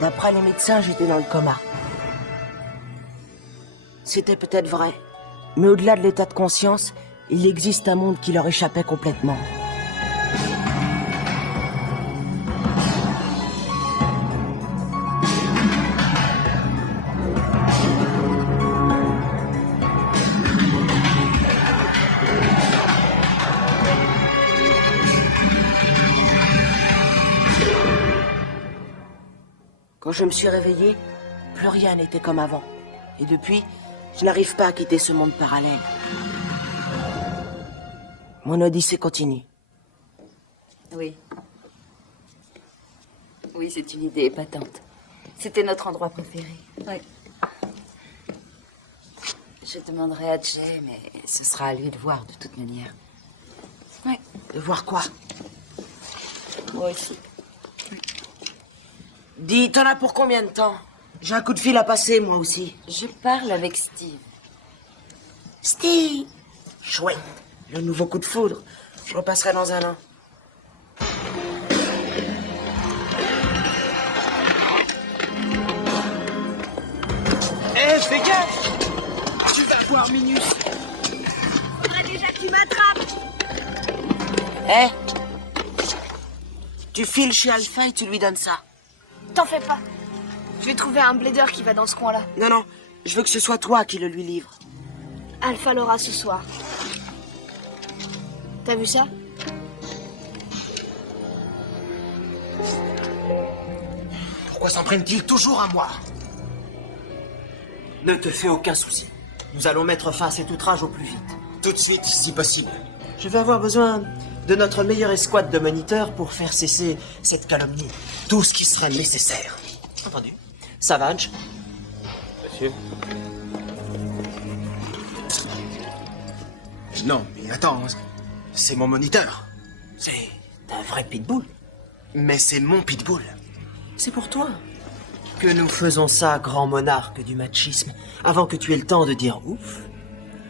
D'après les médecins, j'étais dans le coma. C'était peut-être vrai, mais au-delà de l'état de conscience, il existe un monde qui leur échappait complètement. Quand je me suis réveillé, plus rien n'était comme avant. Et depuis, je n'arrive pas à quitter ce monde parallèle. Mon odyssée continue. Oui. Oui, c'est une idée épatante. C'était notre endroit préféré. Oui. Je demanderai à Jay, mais ce sera à lui de voir de toute manière. Oui. De voir quoi? Moi aussi. Dis, t'en as pour combien de temps? J'ai un coup de fil à passer, moi aussi. Je parle avec Steve. Steve! Chouette. Le nouveau coup de foudre. Je repasserai dans un an. Hé, fais gaffe! Tu vas voir Minus. Faudrait déjà que tu m'attrapes. Hé! Tu files chez Alpha et tu lui donnes ça. T'en fais pas. Je vais trouver un blader qui va dans ce coin-là. Non, non. Je veux que ce soit toi qui le lui livre. Alpha l'aura ce soir. T'as vu ça? Pourquoi s'en prennent-ils toujours à moi? Ne te fais aucun souci. Nous allons mettre fin à cet outrage au plus vite. Tout de suite, si possible. Je vais avoir besoin de notre meilleure escouade de moniteurs pour faire cesser cette calomnie. Tout ce qui sera nécessaire. Entendu? Savage? Monsieur? Non, mais attends. C'est mon moniteur. C'est un vrai pitbull. Mais c'est mon pitbull. C'est pour toi que nous faisons ça, grand monarque du machisme, avant que tu aies le temps de dire ouf.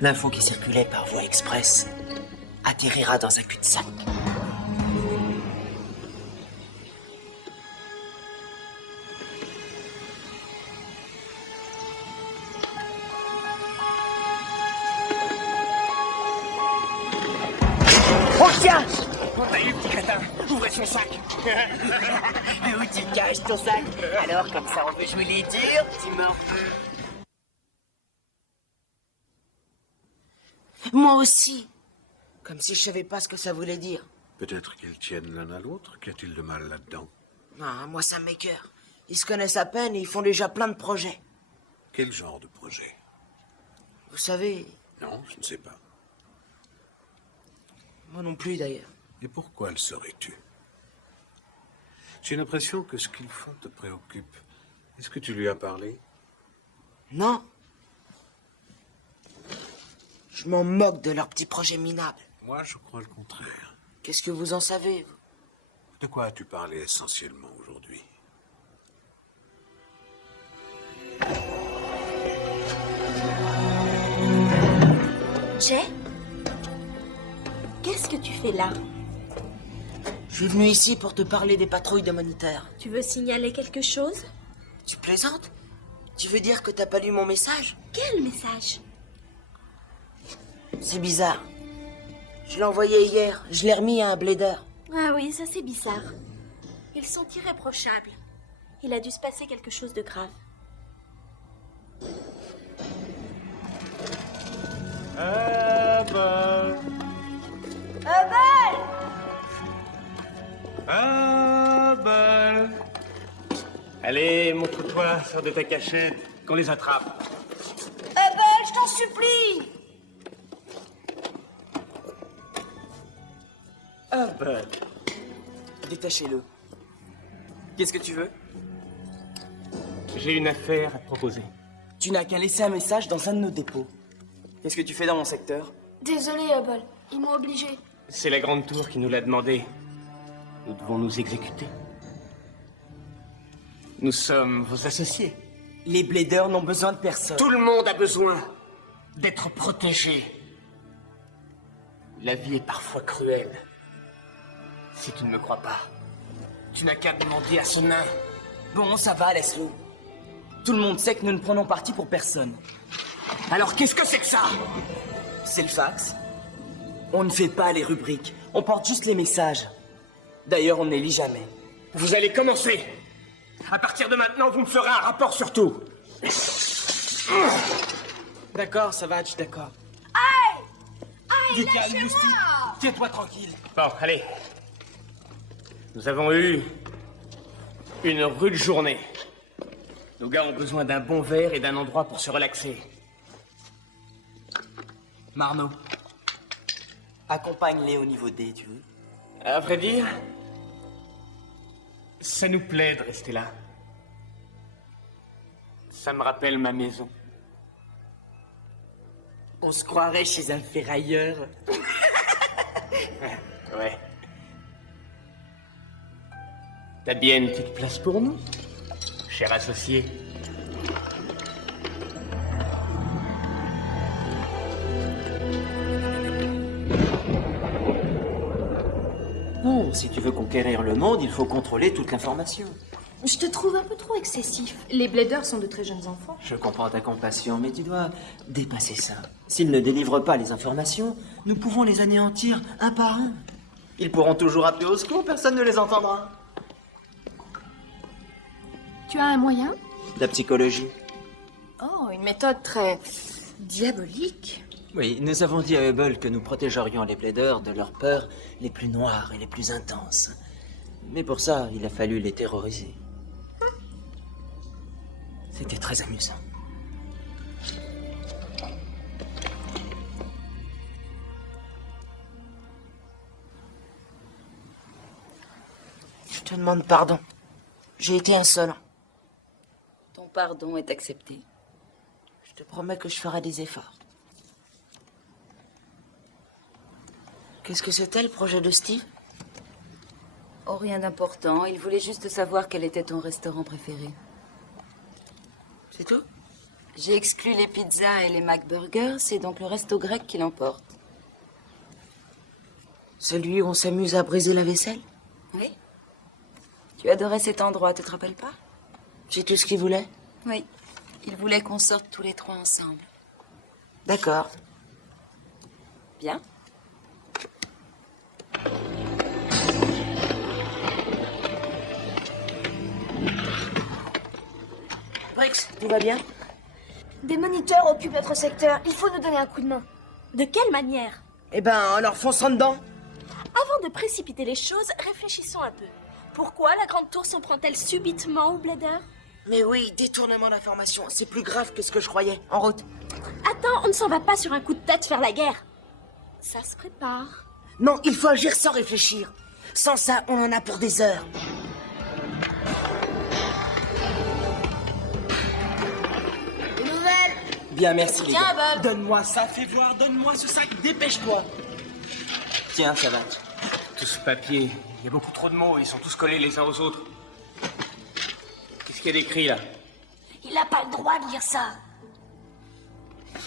L'info qui circulait par voie express atterrira dans un cul-de-sac. Oh tiens! On t'a eu, petit crétin! Ouvrez son sac! Où tu caches ton sac? Alors, comme ça, on veut jouer les durs, petit morveux! Moi aussi. Comme si je savais pas ce que ça voulait dire. Peut-être qu'ils tiennent l'un à l'autre. Qu'y a-t-il de mal là-dedans? Non, moi ça m'écoeure. Ils se connaissent à peine et ils font déjà plein de projets. Quel genre de projet? Vous savez... Non, je ne sais pas. Moi non plus, d'ailleurs. Et pourquoi le saurais-tu? J'ai l'impression que ce qu'ils font te préoccupe. Est-ce que tu lui as parlé? Non. Je m'en moque de leurs petits projets minables. Moi, je crois le contraire. Qu'est-ce que vous en savez, vous? De quoi as-tu parlé essentiellement aujourd'hui? Jay? Qu'est-ce que tu fais là? Je suis venu ici pour te parler des patrouilles de moniteurs. Tu veux signaler quelque chose? Tu plaisantes? Tu veux dire que t'as pas lu mon message? Quel message? C'est bizarre. Je l'ai envoyé hier. Je l'ai remis à un blader. Ah oui, ça c'est bizarre. Ils sont irréprochables. Il a dû se passer quelque chose de grave. Hubble! Hubble! Allez, montre-toi, sors de ta cachette, qu'on les attrape. Je t'en supplie! Hubble! Détachez-le. Qu'est-ce que tu veux? J'ai une affaire à te proposer. Tu n'as qu'à laisser un message dans un de nos dépôts. Qu'est-ce que tu fais dans mon secteur? Désolé, Hubble. Ils m'ont obligé. C'est la grande tour qui nous l'a demandé. Nous devons nous exécuter. Nous sommes vos associés. Les Bladers n'ont besoin de personne. Tout le monde a besoin d'être protégé. La vie est parfois cruelle. Si tu ne me crois pas, tu n'as qu'à demander à ce nain. Bon, ça va, laisse-le. Tout le monde sait que nous ne prenons parti pour personne. Alors qu'est-ce que c'est que ça? C'est le fax. On ne fait pas les rubriques. On porte juste les messages. D'ailleurs, on ne les lit jamais. Vous allez commencer. À partir de maintenant, vous me ferez un rapport sur tout. D'accord, ça va, je suis d'accord. Du calme, Moustique. Tiens-toi tranquille. Bon, allez. Nous avons eu une rude journée. Nos gars ont besoin d'un bon verre et d'un endroit pour se relaxer. Marno, accompagne les au niveau D, tu veux? À vrai dire, ça nous plaît de rester là. Ça me rappelle ma maison. On se croirait chez un ferrailleur. Ouais. T'as bien une petite place pour nous, cher associé? Non, si tu veux conquérir le monde, il faut contrôler toute l'information. Je te trouve un peu trop excessif. Les Bladers sont de très jeunes enfants. Je comprends ta compassion, mais tu dois dépasser ça. S'ils ne délivrent pas les informations, nous pouvons les anéantir un par un. Ils pourront toujours appeler au secours, personne ne les entendra. Tu as un moyen? La psychologie. Oh, une méthode très diabolique. Oui, nous avons dit à Hubble que nous protégerions les Bladers de leurs peurs les plus noires et les plus intenses. Mais pour ça, il a fallu les terroriser. C'était très amusant. Je te demande pardon. J'ai été insolent. Ton pardon est accepté. Je te promets que je ferai des efforts. Qu'est-ce que c'était le projet de Steve? Oh, rien d'important. Il voulait juste savoir quel était ton restaurant préféré. C'est tout? J'ai exclu les pizzas et les McBurgers, c'est donc le resto grec qui l'emporte. Celui où on s'amuse à briser la vaisselle? Oui. Tu adorais cet endroit, tu te rappelles pas? J'ai tout ce qu'il voulait? Oui. Il voulait qu'on sorte tous les trois ensemble. D'accord. Bien. Brix, tout va bien? Des moniteurs occupent notre secteur. Il faut nous donner un coup de main. De quelle manière? Eh ben, en leur fonçant dedans. Avant de précipiter les choses, réfléchissons un peu. Pourquoi la grande tour s'en prend-elle subitement aux Bladers? Mais oui, détournement d'information, c'est plus grave que ce que je croyais. En route. Attends, on ne s'en va pas sur un coup de tête faire la guerre. Ça se prépare. Non, il faut agir sans réfléchir. Sans ça, on en a pour des heures. Des nouvelles? Bien, merci, les Tiens, gars. Bob. Donne-moi ça, fais voir, donne-moi ce sac, dépêche-toi. Tiens, ça va. Tout ce papier, il y a beaucoup trop de mots, ils sont tous collés les uns aux autres. Qu'est-ce qu'il y a d'écrit là? Il n'a pas le droit de lire ça.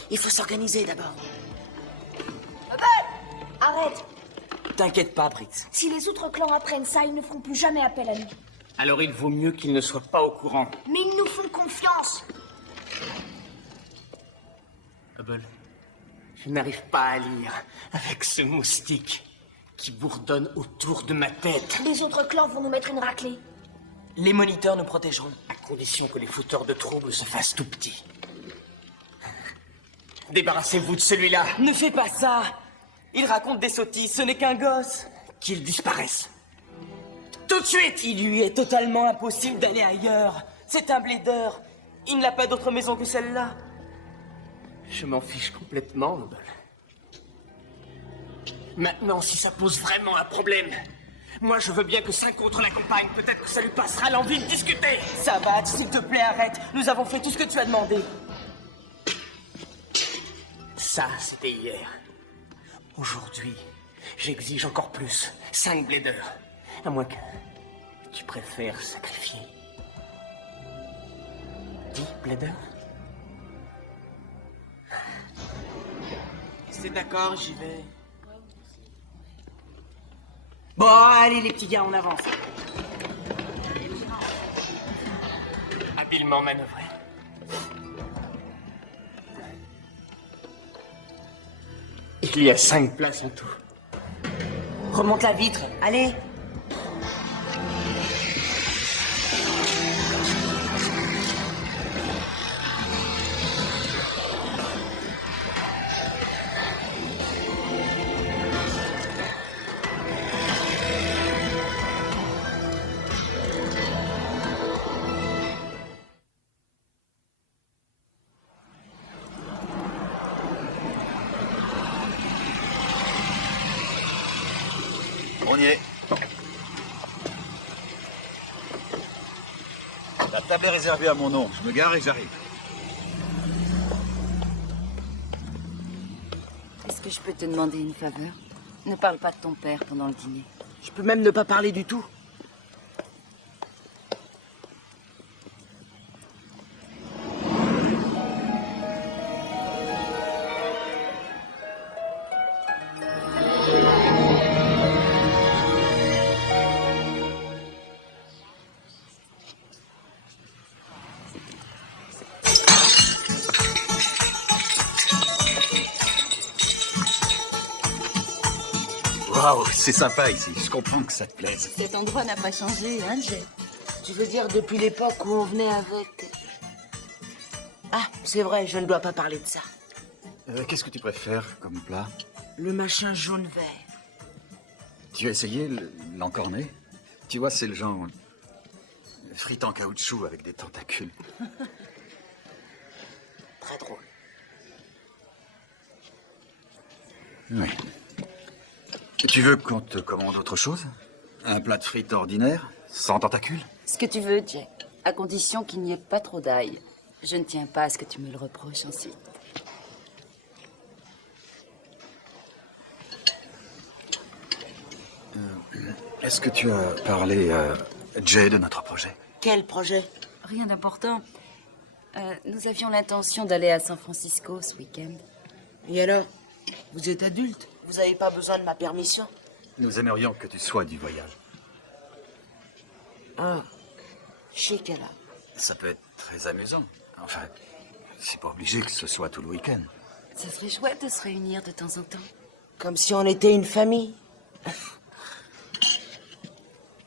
Il faut s'organiser d'abord. Arrête. T'inquiète pas, Brix. Si les autres clans apprennent ça, ils ne feront plus jamais appel à nous. Alors il vaut mieux qu'ils ne soient pas au courant. Mais ils nous font confiance. Hubble, je n'arrive pas à lire avec ce moustique qui bourdonne autour de ma tête. Les autres clans vont nous mettre une raclée. Les moniteurs nous protégeront. À condition que les fouteurs de troubles se fassent tout petits. Débarrassez-vous de celui-là. Ne fais pas ça. Il raconte des sottises, ce n'est qu'un gosse. Qu'il disparaisse. Tout de suite. Il lui est totalement impossible d'aller ailleurs. C'est un Blader. Il n'a pas d'autre maison que celle-là. Je m'en fiche complètement, Hubble. Maintenant, si ça pose vraiment un problème, moi je veux bien que 5 autres l'accompagnent. Peut-être que ça lui passera l'envie de discuter. Ça va, s'il te plaît, arrête. Nous avons fait tout ce que tu as demandé. Ça, c'était hier. Aujourd'hui, j'exige encore plus. 5 Bladers. À moins que tu préfères sacrifier. Dis, Blader? C'est d'accord, j'y vais. Bon, allez les petits gars, on avance. Habilement manœuvré. Il y a 5 places en tout. Remonte la vitre, allez. On y est. La table est réservée à mon nom. Je me gare et j'arrive. Est-ce que je peux te demander une faveur? Ne parle pas de ton père pendant le dîner. Je peux même ne pas parler du tout. Waouh, c'est sympa ici. Je comprends que ça te plaise. Cet endroit n'a pas changé, hein, Jay? Tu veux dire depuis l'époque où on venait avec... Ah, c'est vrai, je ne dois pas parler de ça. Qu'est-ce que tu préfères comme plat? Le machin jaune-vert. Tu as essayé l'encornet? Tu vois, c'est le genre... frite en caoutchouc avec des tentacules. Très drôle. Oui. Tu veux qu'on te commande autre chose? Un plat de frites ordinaire, sans tentacules? Ce que tu veux, Jay. À condition qu'il n'y ait pas trop d'ail. Je ne tiens pas à ce que tu me le reproches ensuite. Est-ce que tu as parlé à Jay de notre projet? Quel projet? Rien d'important. Nous avions l'intention d'aller à San Francisco ce week-end. Et alors? Vous êtes adulte. Vous n'avez pas besoin de ma permission. Nous aimerions que tu sois du voyage. Ah, chic alors. Ça peut être très amusant. Enfin, c'est pas obligé que ce soit tout le week-end. Ce serait chouette de se réunir de temps en temps. Comme si on était une famille.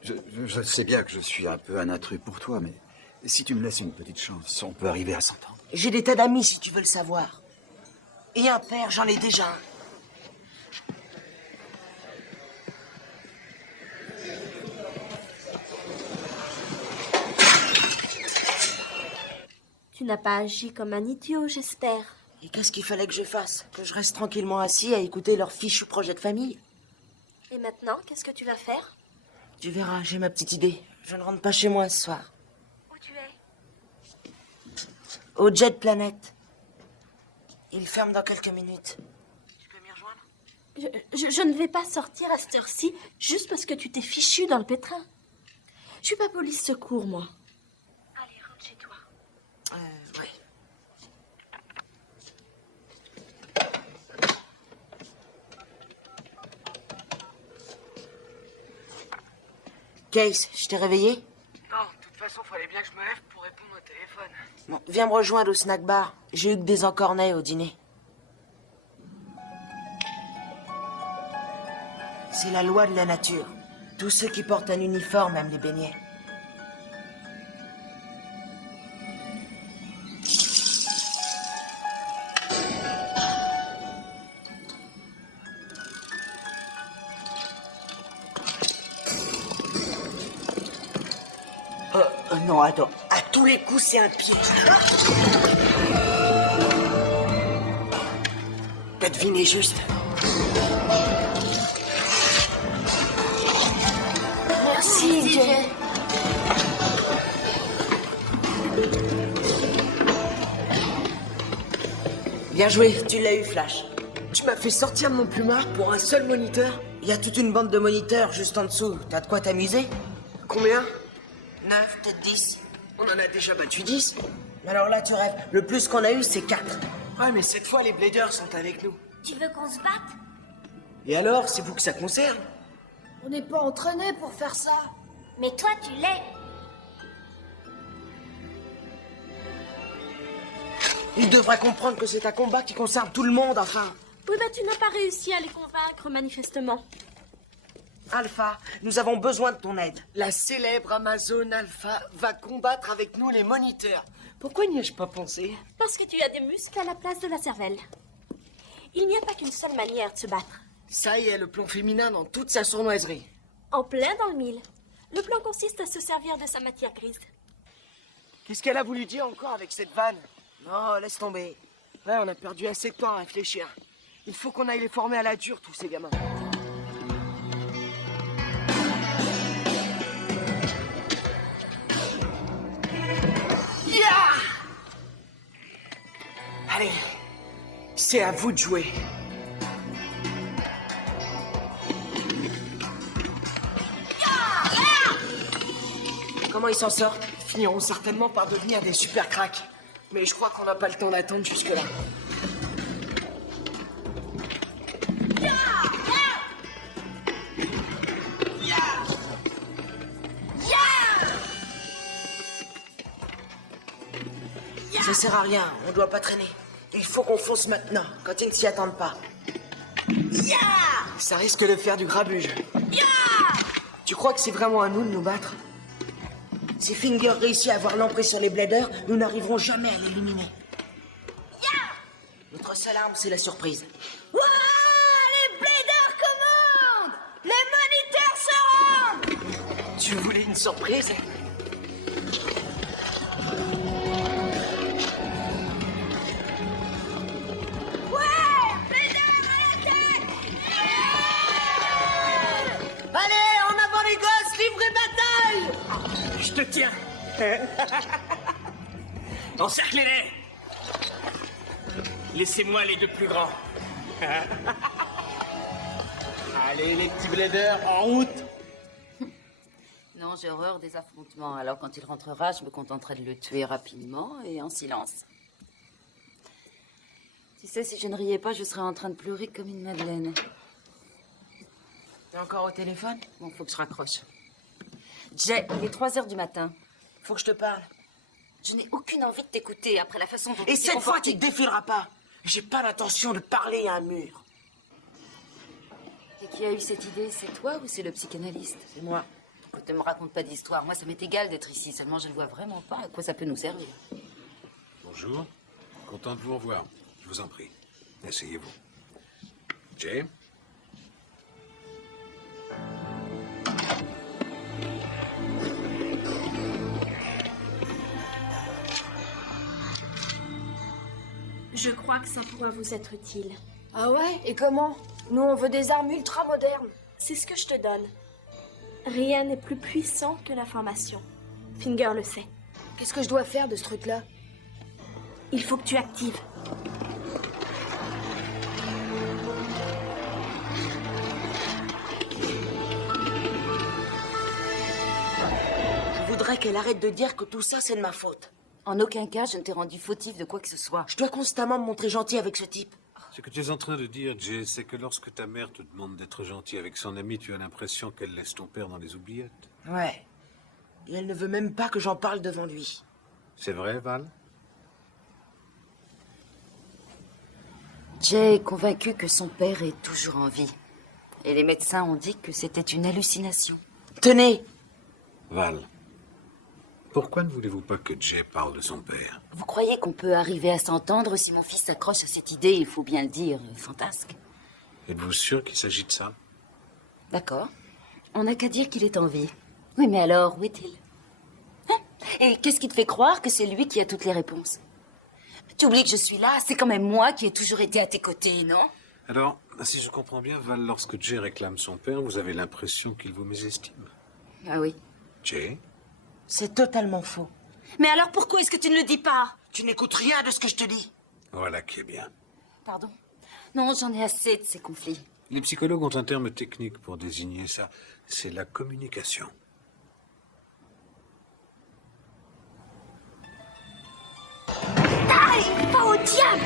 Je sais bien que je suis un peu un intrus pour toi, mais si tu me laisses une petite chance, on peut arriver à s'entendre. J'ai des tas d'amis, si tu veux le savoir. Et un père, j'en ai déjà un. Tu n'as pas agi comme un idiot, j'espère. Et qu'est-ce qu'il fallait que je fasse? Que je reste tranquillement assis à écouter leur fichu projet de famille? Et maintenant, qu'est-ce que tu vas faire? Tu verras, j'ai ma petite idée. Je ne rentre pas chez moi ce soir. Où tu es? Au Jet Planet. Il ferme dans quelques minutes. Tu peux m'y rejoindre? Je ne vais pas sortir à cette heure-ci juste parce que tu t'es fichu dans le pétrin. Je suis pas police secours, moi. Allez, rentre chez toi. Oui. Case, je t'ai réveillé? Non, de toute façon, fallait bien que je me lève pour répondre au téléphone. Bon, viens me rejoindre au snack bar. J'ai eu que des encornets au dîner. C'est la loi de la nature. Tous ceux qui portent un uniforme aiment les beignets. Non, attends. À tous les coups, c'est un piège. T'as deviné juste. Merci, Jay. Bien joué, tu l'as eu, Flash. Tu m'as fait sortir de mon plumard pour un seul moniteur. Il y a toute une bande de moniteurs juste en dessous. T'as de quoi t'amuser? Combien? 9, peut-être 10. On en a déjà battu 10. Alors là, tu rêves. Le plus qu'on a eu, c'est 4. Ouais, mais cette fois, les Bladers sont avec nous. Tu veux qu'on se batte? Et alors, c'est vous que ça concerne? On n'est pas entraîné pour faire ça. Mais toi, tu l'es. Ils devraient comprendre que c'est un combat qui concerne tout le monde, enfin. Oui, bah tu n'as pas réussi à les convaincre, manifestement. Alpha, nous avons besoin de ton aide. La célèbre Amazon Alpha va combattre avec nous les moniteurs. Pourquoi n'y ai-je pas pensé? Parce que tu as des muscles à la place de la cervelle. Il n'y a pas qu'une seule manière de se battre. Ça y est, le plan féminin dans toute sa sournoiserie. En plein dans le mille. Le plan consiste à se servir de sa matière grise. Qu'est-ce qu'elle a voulu dire encore avec cette vanne? Non, laisse tomber. Ouais, on a perdu assez de temps à réfléchir. Il faut qu'on aille les former à la dure, tous ces gamins. Yeah! Allez, c'est à vous de jouer. Comment ils s'en sortent? Ils finiront certainement par devenir des super cracks. Mais je crois qu'on n'a pas le temps d'attendre jusque-là. Ça sert à rien, on doit pas traîner. Il faut qu'on fonce maintenant, quand ils ne s'y attendent pas. Ça risque de faire du grabuge. Tu crois que c'est vraiment à nous de nous battre? Si Finger réussit à avoir l'emprise sur les Bladers, nous n'arriverons jamais à l'éliminer. Notre seule arme, c'est la surprise. Ouah, les Bladers commandent! Les moniteurs se rendent! Tu voulais une surprise? Allez, en avant les gosses, livrez bataille! Je te tiens. Encerclez-les! Laissez-moi les deux plus grands. Allez, les petits Bladers, en route! Non, j'ai horreur des affrontements. Alors quand il rentrera, je me contenterai de le tuer rapidement et en silence. Tu sais, si je ne riais pas, je serais en train de pleurer comme une madeleine. T'es encore au téléphone? Bon, faut que je raccroche. Jay, il est 3 heures du matin. Faut que je te parle. Je n'ai aucune envie de t'écouter après la façon dont Et tu t'es cette fois, comporté. tu te défileras pas. J'ai pas l'intention de parler à un mur. Et qui a eu cette idée? C'est toi ou c'est le psychanalyste? C'est moi. Écoute, ne me raconte pas d'histoire. Moi, ça m'est égal d'être ici. Seulement, je ne vois vraiment pas à quoi ça peut nous servir. Bonjour. Content de vous revoir. Je vous en prie. Asseyez-vous. Jay? Je crois que ça pourra vous être utile. Ah ouais? Et comment? Nous, on veut des armes ultra modernes. C'est ce que je te donne. Rien n'est plus puissant que l'information. Finger le sait. Qu'est-ce que je dois faire de ce truc-là? Il faut que tu actives. Je voudrais qu'elle arrête de dire que tout ça, c'est de ma faute. En aucun cas, je ne t'ai rendu fautif de quoi que ce soit. Je dois constamment me montrer gentil avec ce type. Ce que tu es en train de dire, Jay, c'est que lorsque ta mère te demande d'être gentil avec son ami, tu as l'impression qu'elle laisse ton père dans les oubliettes. Ouais. Et elle ne veut même pas que j'en parle devant lui. C'est vrai, Val? Jay est convaincu que son père est toujours en vie. Et les médecins ont dit que c'était une hallucination. Tenez! Val, pourquoi ne voulez-vous pas que Jay parle de son père? Vous croyez qu'on peut arriver à s'entendre si mon fils s'accroche à cette idée, il faut bien le dire, fantasque? Êtes-vous sûr qu'il s'agit de ça? D'accord. On n'a qu'à dire qu'il est en vie. Oui, mais alors, où est-il? Hein? Et qu'est-ce qui te fait croire que c'est lui qui a toutes les réponses? Tu oublies que je suis là, c'est quand même moi qui ai toujours été à tes côtés, non? Alors, si je comprends bien, Val, lorsque Jay réclame son père, vous avez l'impression qu'il vous mésestime. Ah oui. Jay? C'est totalement faux. Mais alors pourquoi est-ce que tu ne le dis pas? Tu n'écoutes rien de ce que je te dis. Voilà qui est bien. Pardon? Non, j'en ai assez de ces conflits. Les psychologues ont un terme technique pour désigner ça. C'est la communication. Pas au diable!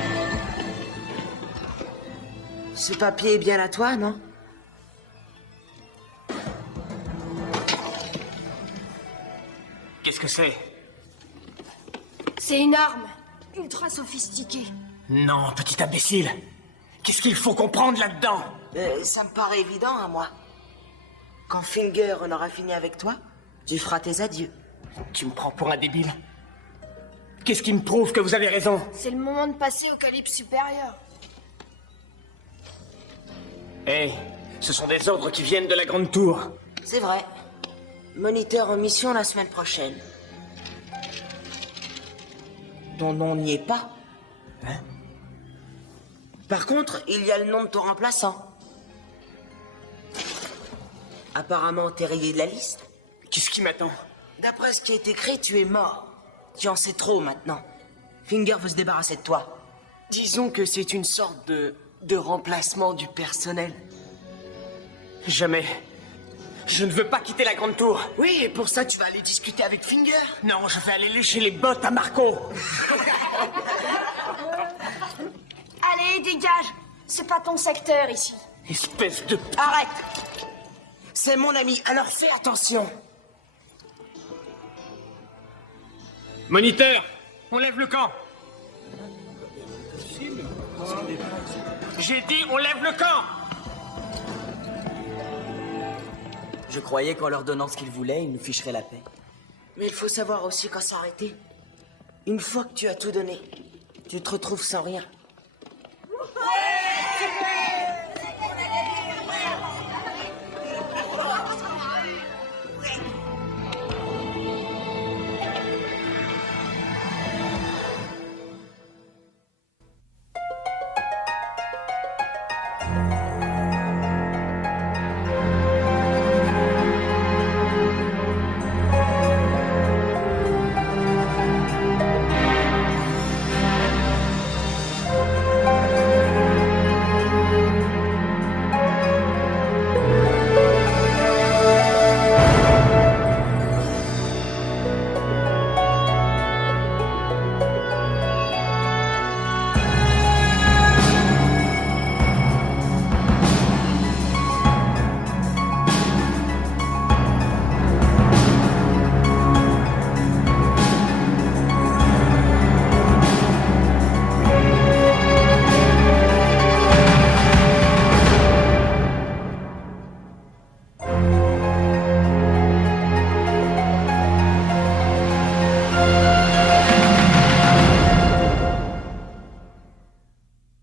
Ce papier est bien à toi, non? Qu'est-ce que c'est? C'est une arme ultra sophistiquée. Non, petit imbécile. Qu'est-ce qu'il faut comprendre là-dedans? Ça me paraît évident à moi. Quand Finger en aura fini avec toi, tu feras tes adieux. Tu me prends pour un débile? Qu'est-ce qui me prouve que vous avez raison? C'est le moment de passer au calibre supérieur. Hé, ce sont des ordres qui viennent de la Grande Tour. C'est vrai. Moniteur en mission la semaine prochaine. Ton nom n'y est pas. Hein? Par contre, il y a le nom de ton remplaçant. Apparemment, t'es rayé de la liste. Qu'est-ce qui m'attend? D'après ce qui est écrit, tu es mort. Tu en sais trop maintenant. Finger veut se débarrasser de toi. Disons que c'est une sorte de remplacement du personnel. Jamais. Je ne veux pas quitter la Grande Tour. Oui, et pour ça, tu vas aller discuter avec Finger. Non, je vais aller lécher les bottes à Marco. Allez, dégage. C'est pas ton secteur ici. Espèce de... Arrête! C'est mon ami, alors fais attention. Moniteur, on lève le camp. J'ai dit on lève le camp. Je croyais qu'en leur donnant ce qu'ils voulaient, ils nous ficheraient la paix. Mais il faut savoir aussi quand s'arrêter. Une fois que tu as tout donné, tu te retrouves sans rien. Ouais!